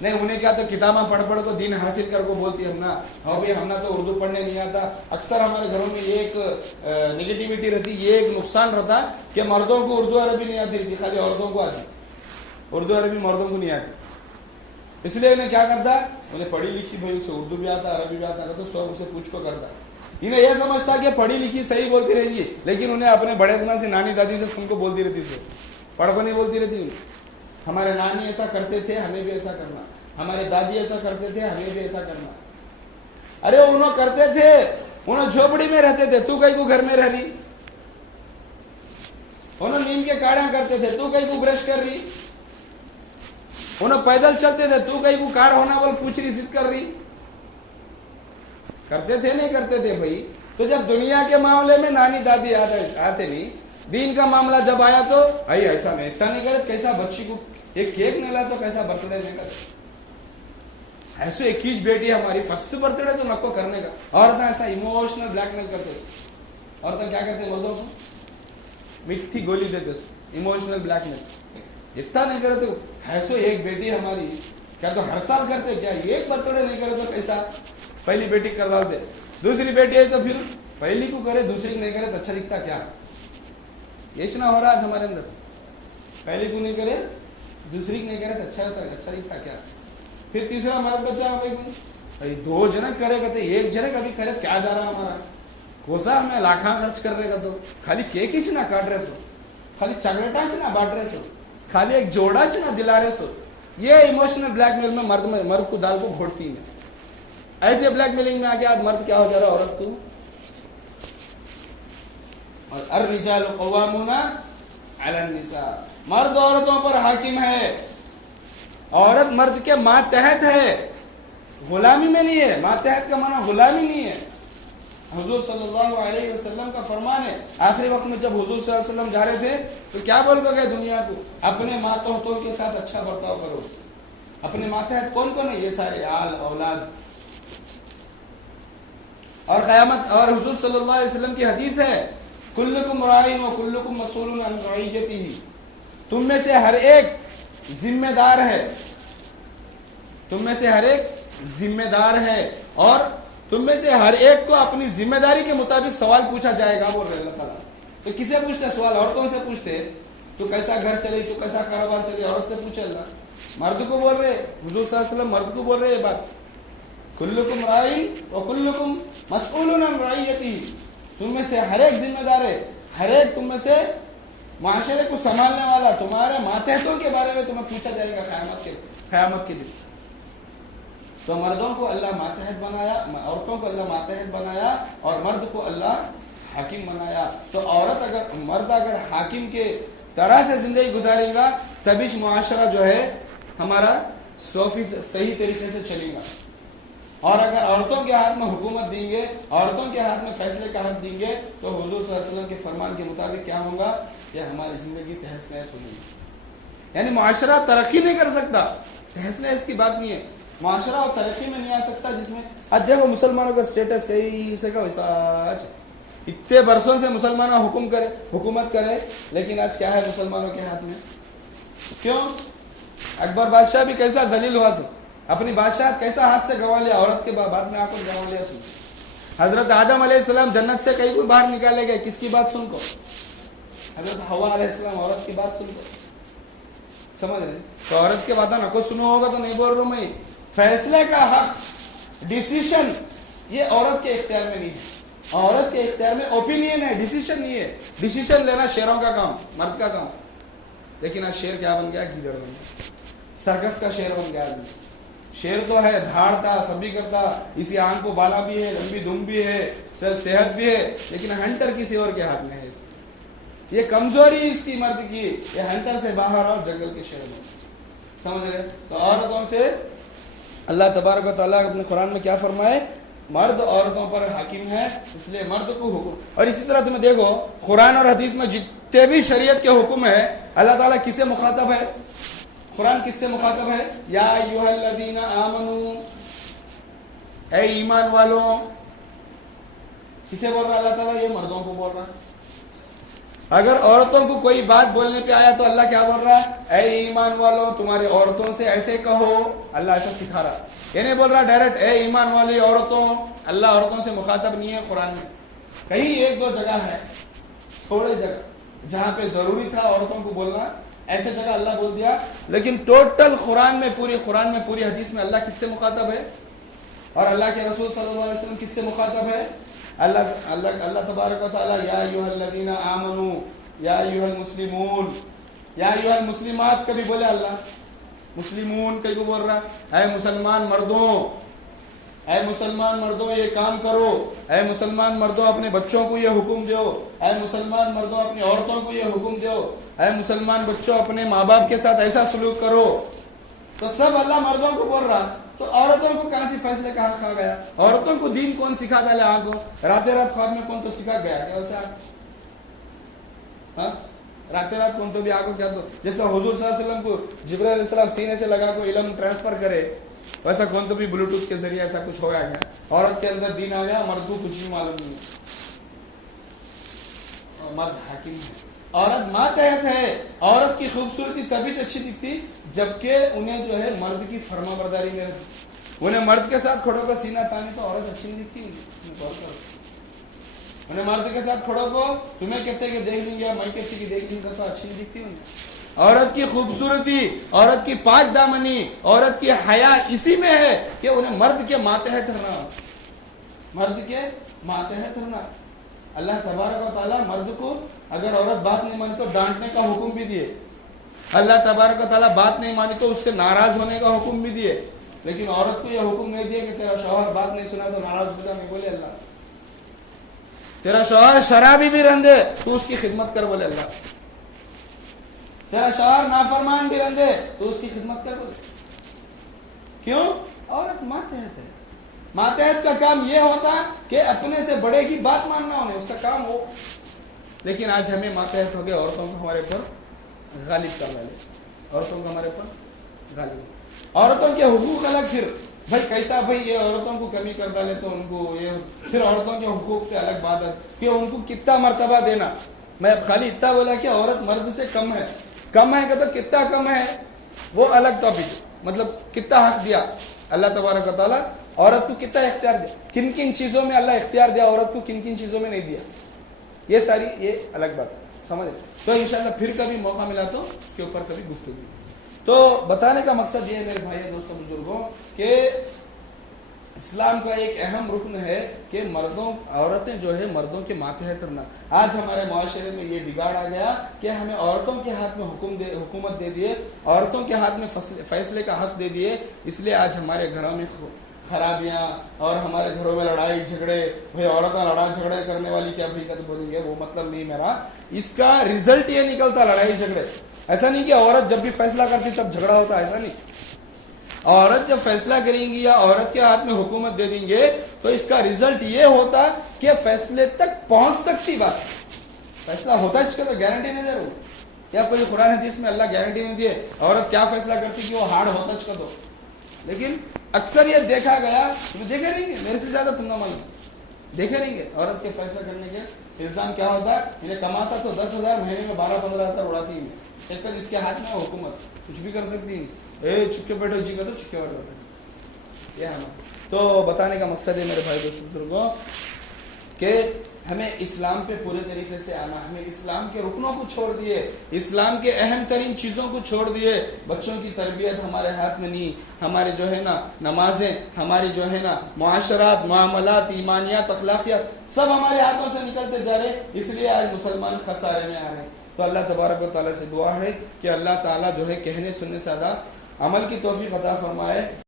نہیں انہیں کیا تو کتابیں پڑھ پڑھ کو دین حاصل کر کو بولتی ہم نا، اور بھی ہم نا تو اردو پڑھنے نہیں آتا. اکثر ہمارے گھروں میں یہ ایک نگیٹیوٹی رہتی، یہ ایک نقصان رہتا کہ مردوں کو اردو عربی نہیں آتی رہتی، خالی عورتوں کو آتی. اردو عربی مردوں کو نہیں آتی. اس لیے انہیں کیا کرتا، انہیں پڑھی لکھی بھائی اسے اردو بھی آتا عربی بھی آتا تو سب اسے پوچھ کو کرتا. انہیں یہ سمجھتا کہ پڑھی لکھی صحیح بولتی رہیں گی، لیکن انہیں اپنے بڑے زمانے سے نانی دادی سے سن کو بولتی رہتی، سے پڑھ کو نہیں بولتی رہتی. انہیں ہمارے نانی ایسا کرتے تھے ہمیں بھی ایسا کرنا، ہمارے دادی ایسا کرتے تھے ہمیں بھی ایسا کرنا. ارے انہوں کرتے تھے، انہوں جھوپڑی میں رہتے تھے، تو کہیں کو گھر میں رہ رہی. انہوں نیند کے کاڑیاں کرتے تھے، تو کہیں کو برش کر رہی. انہوں پیدل چلتے تھے، تو کہیں کو کار ہونا بول پوچھ رہی، ضد کر رہی. کرتے تھے نہیں کرتے تھے بھائی. تو جب دنیا کے معاملے میں نانی دادی آتے نہیں، دین کا معاملہ جب آیا تو بھائی ایسا میں اتنا نہیں کرتے، کیسا بچی کو ایک کیک نہیں لاتا، کیسا برتھ ڈے نہیں کرتے. ایسے ایک ہی بیٹی ہماری فرسٹ برتھ ڈے تو نکو کرنے کا. عورتیں ایسا ایموشنل بلیک میل کرتے. عورتیں کیا کرتے مردوں کو میٹھی گولی دیتے، ایموشنل بلیک میل. اتنا نہیں کرتے. ایسے ایک بیٹی ہماری کیا تو ہر سال کرتے، کیا ایک برتھ ڈے نہیں کرے تو کیسا. پہلی بیٹی کر ڈالتے، دوسری بیٹی ہے تو پھر پہلی کو کرے دوسری کو نہیں کرے تو اچھا دکھتا کیا. یہ نہ ہو رہا آج ہمارے اندر. پہلی کو نہیں کرے دوسری کو نہیں کرے تو اچھا دکھتا کیا. پھر تیسرا مرد بچہ بھائی دو جنے کرے گا تو ایک جنے کبھی کرے کیا جا رہا ہمارا. کوسا ہمیں لاکھاں خرچ کر رہے گا تو خالی کیک ہی نہ کاٹ رہے سو، خالی چاکلیٹاں نہ بانٹ رہے سو، خالی ایک جوڑا نہ دلا رہے سو. یہ ایموشنل بلیک میل میں مرد کو دال کو گھوٹتی ہے. ایسے بلیک میلنگ میں آگے آج مرد کیا ہو جا رہا عورت کو. اور الرجال قوامون علی النساء، مرد عورتوں پر حاکم ہے. عورت مرد کے ماتحت ہے، غلامی میں نہیں ہے. ماتحت کا معنی غلامی نہیں ہے. حضور صلی اللہ علیہ وسلم کا فرمان ہے، آخری وقت میں جب حضور صلی اللہ علیہ وسلم جا رہے تھے تو کیا بول کر گئے دنیا کو، اپنے ماتحتوں کے ساتھ اچھا برتاؤ کرو. اپنے ماتحت کون کون ہے؟ یہ سارے آل اولاد. اور قیامت اور حضور صلی اللہ علیہ وسلم کی حدیث ہے، کلکم راعٍ و کلکم مسئول عن رعیتہ. تم میں سے ہر ایک ذمہ دار ہے، تم میں سے ہر ایک ذمہ دار ہے، اور تم میں سے ہر ایک کو اپنی ذمہ داری کے مطابق سوال پوچھا جائے گا. بول رہے اللہ تعالیٰ. تو کسے پوچھتے سوال؟ عورتوں سے پوچھتے تو کیسا گھر چلے، تو کیسا کاروبار چلے، عورت سے پوچھے اللہ. مرد کو بول رہے حضور صلی اللہ علیہ وسلم، مرد کو بول رہے یہ بات، کلکم راعٍ و کلکم مسئول عن رعیتہ. تم میں سے ہر ایک ذمہ دار ہے، ہر ایک تم میں سے معاشرے کو سنبھالنے والا. تمہارے ماتحتوں کے بارے میں تمہیں پوچھا جائے گا قیامت کے دن. تو مردوں کو اللہ ماتحت بنایا، عورتوں کو اللہ ماتحت بنایا، اور مرد کو اللہ حاکم بنایا. تو مرد اگر حاکم کے طرح سے زندگی گزارے گا تبھی معاشرہ جو ہے ہمارا 100% صحیح طریقے سے چلے گا. اور اگر عورتوں کے ہاتھ میں حکومت دیں گے، عورتوں کے ہاتھ میں فیصلے کا حق دیں گے تو حضور صلی اللہ علیہ وسلم کے فرمان کے مطابق کیا ہوگا کہ ہماری زندگی تہس نہس ہوگی. یعنی معاشرہ ترقی نہیں کر سکتا. تہس نہس کی بات نہیں ہے. معاشرہ اور ترقی میں نہیں آ سکتا جس میں آج دیکھو مسلمانوں کا سٹیٹس کیسے کا ویسا. اتنے برسوں سے مسلمانوں حکومت کرے، لیکن آج کیا ہے مسلمانوں کے ہاتھ میں؟ کیوں؟ اکبر بادشاہ بھی کیسا ذلیل ہوا، اپنی بادشاہ کیسا ہاتھ سے گنوا لیا، عورت کے بعد میں آ کر گنوا لیا. حضرت آدم علیہ السلام جنت سے کہیں کو باہر نکالے گئے، کس کی بات سن کو؟ حضرت حوا علیہ السلام عورت کی بات سن کو. سمجھ رہے؟ تو عورت کے باتیں نہ کو سنو ہوگا تو نہیں بول رہا ہوں میں. فیصلے کا حق، ڈیسیشن، یہ عورت کے اختیار میں نہیں ہے. عورت کے اختیار میں اوپینین ہے، ڈیسیشن نہیں ہے. ڈیسیشن لینا شیروں کا کام، مرد کا کام. لیکن آج شیر کیا بن گیا؟ گیدڑ بن گیا، سرکس کا شیر بن گیا. شیر تو ہے، دھاڑتا سب بھی کرتا، اسی آنکھ کو بالا بھی ہے، لمبی دم بھی ہے، سب صحت بھی ہے، لیکن ہنٹر کسی اور کے ہاتھ میں ہے. یہ کمزوری اس کی مرد کی، یہ ہنٹر سے باہر اور جنگل کے شیر میں. سمجھ رہے؟ تو عورتوں سے اللہ تبارک و تعالیٰ اپنے قرآن میں کیا فرمائے؟ مرد عورتوں پر حاکم ہے، اس لیے مرد کو حکم. اور اسی طرح تمہیں دیکھو قرآن اور حدیث میں جتنے بھی شریعت کے حکم ہے، اللہ تعالیٰ کسے مخاطب ہے؟ قرآن کس سے مخاطب ہے؟ یا ایھا الذین آمنو، اے ایمان والوں. کسے بول رہا اللہ تعالیٰ؟ یہ مردوں کو بول رہا. اگر عورتوں کو کوئی بات بولنے پہ آیا تو اللہ کیا بول رہا ہے؟ اے ایمان والو تمہاری عورتوں سے ایسے کہو. اللہ ایسا سکھا رہا. یہ نہیں بول رہا ڈائریکٹ اے ایمان والی عورتوں. اللہ عورتوں سے مخاطب نہیں ہے قرآن میں. کہیں ایک دو جگہ ہے, تھوڑے جگہ جہاں پہ ضروری تھا عورتوں کو بولنا, ایسے جگہ اللہ بول دیا. لیکن ٹوٹل قرآن میں, پوری حدیث میں اللہ کس سے مخاطب ہے اور اللہ کے رسول صلی اللہ علیہ وسلم کس سے مخاطب ہے؟ اللہ تبارک و تعالی یا ایھا الذین آمنوا یا ایھا المسلمون یا ایھا المسلمات کبھی بولے اللہ, مسلمون کئی کو بول رہا اے مسلمان مردوں یہ کام کرو, اے مسلمان مردوں اپنے بچوں کو یہ حکم دو, اے مسلمان مردوں اپنی عورتوں کو یہ حکم دو, اے مسلمان بچوں اپنے ماں باپ کے ساتھ ایسا سلوک کرو. تو سب اللہ مردوں کو بول رہا, تو عورتوں کو کہاں سے فیصلے کہاں کھا گیا؟ عورتوں کو دین کون سکھا ڈالا؟ آگو رات خواب میں کون تو سکھا گیا کیا اسے؟ رات کون تو بھی آگو کیا؟ تو جیسا حضور صلی اللہ علیہ وسلم کو جبرائیل علیہ السلام سینے سے لگا کو علم ٹرانسفر کرے, ویسا کون تو بھی بلوٹوتھ کے ذریعے ایسا کچھ ہو گیا کیا؟ عورت کے اندر دین آ گیا, مرد کو کچھ بھی معلوم نہیں. مرد حاکم ہے, عورت ماتحت ہے. عورت کی خوبصورتی تبھی اچھی دکھتی جبکہ انہیں جو ہے مرد کی فرما برداری میں رہتی. انہیں مرد کے ساتھ کھڑوں کو سینہ تانے تو عورت اچھی نہیں دکھتی. انہیں مرد کے ساتھ کھڑوں کو تمہیں کہتے کہ دیکھ لیں گے, میں کہتی کہ دیکھ لیں گے تو اچھی نہیں دکھتی انہیں. عورت کی خوبصورتی, عورت کی پاک دامنی, عورت کی حیا اسی میں ہے کہ انہیں مرد کے ماتحت رہنا. اللہ تبارک و تعالیٰ مرد کو اگر عورت بات نہیں مانی تو ڈانٹنے کا حکم بھی دیے. اللہ تبارک و تعالیٰ بات نہیں مانی تو اس سے ناراض ہونے کا حکم بھی دیے. لیکن عورت کو یہ حکم نہیں دیا کہ تیرا شوہر بات نہیں سنا تو ناراض ہو جا. نہیں بولے اللہ. تیرا شوہر شرابی بھی رہن دے تو اس کی خدمت کر, بولے اللہ. تیرا شوہر نافرمان بھی رہن دے تو اس کی خدمت کر, بولے. کیوں؟ عورت ماتحت ہے. ماتحت کا کام یہ ہوتا کہ اپنے سے بڑے کی بات ماننا انہیں, اس کا کام ہو. لیکن آج ہمیں ماتحت ہو گئے, عورتوں کو ہمارے پر غالب کر ڈالے. عورتوں کو ہمارے پر غالب, عورتوں کے حقوق الگ. پھر بھائی کیسا بھائی یہ عورتوں کو کمی کر ڈالے تو ان کو یہ, پھر عورتوں کے حقوق پہ الگ بات ہے کہ ان کو کتنا مرتبہ دینا. میں خالی اتنا بولا کہ عورت مرد سے کم ہے کہ تو کتنا کم ہے وہ الگ ٹاپک. مطلب کتنا حق دیا اللہ تبارک و تعالیٰ عورت کو, کتنا اختیار دیا, کن کن چیزوں میں اللہ اختیار دیا عورت کو, کن کن چیزوں میں نہیں دیا. یہ ساری یہ الگ بات ہے, سمجھ. تو انشاءاللہ پھر کبھی موقع ملا تو اس کے اوپر کبھی گفتگو. تو بتانے کا مقصد یہ ہے میرے بھائی دوستوں بزرگوں کہ اسلام کا ایک اہم رکن ہے کہ عورتیں جو ہے مردوں کے ماتحت رہنا. آج ہمارے معاشرے میں یہ بگاڑ آ گیا کہ ہمیں عورتوں کے ہاتھ میں حکومت دے دیے, عورتوں کے ہاتھ میں فیصلے کا حق دے دیے. اس لیے آج ہمارے گھروں میں خرابیاں اور ہمارے گھروں میں لڑائی جھگڑے. بھائی عورتیں لڑائی جھگڑے کرنے والی کیا حقیقت بولیں گے, وہ مطلب نہیں میرا. اس کا رزلٹ یہ نکلتا لڑائی جھگڑے. ایسا نہیں کہ عورت جب بھی فیصلہ کرتی تب جھگڑا ہوتا, ایسا نہیں. عورت جب فیصلہ کریں گی یا عورت کے ہاتھ میں حکومت دے دیں گے تو اس کا رزلٹ یہ ہوتا کہ فیصلے تک پہنچ سکتی بات. فیصلہ ہوتا ہے, اس کا تو گارنٹی نہیں دے رہا. کیا کوئی قرآن حدیث میں اللہ گارنٹی نہیں دیے عورت کیا فیصلہ کرتی کہ وہ ہارڈ ہوتا اس کا تو. لیکن اکثر یہ دیکھا گیا, دیکھے نہیں گے میرے سے زیادہ تم نہ معلوم, دیکھے نہیں گے عورت کے فیصلہ کرنے کے الزام کیا ہوتا ہے. انہیں کماتا تو 10,000 مہینے میں 12-15,000 اڑاتی ہے. ایک اس کے ہاتھ میں حکومت کچھ بھی کر سکتی ہے. چھکے بیٹھو جی کا تو چھکے بیٹھو. یہ تو بتانے کا مقصد ہے میرے بھائی دوستوں بزرگوں کہ ہمیں اسلام پہ پورے طریقے سے آنا. ہمیں اسلام کے رکنوں کو چھوڑ دیے, اسلام کے اہم ترین چیزوں کو چھوڑ دیے. بچوں کی تربیت ہمارے ہاتھ میں نہیں, ہمارے جو ہے نا نمازیں, ہماری جو ہے نا معاشرات, معاملات, ایمانیات, اخلاقیات سب ہمارے ہاتھوں سے نکلتے جا رہے. اس لیے آج مسلمان خسارے میں آ رہے ہیں. تو اللہ تبارک و تعالیٰ سے دعا ہے کہ اللہ تعالیٰ جو ہے کہنے سننے سے زیادہ عمل کی توفیق عطا فرمائے.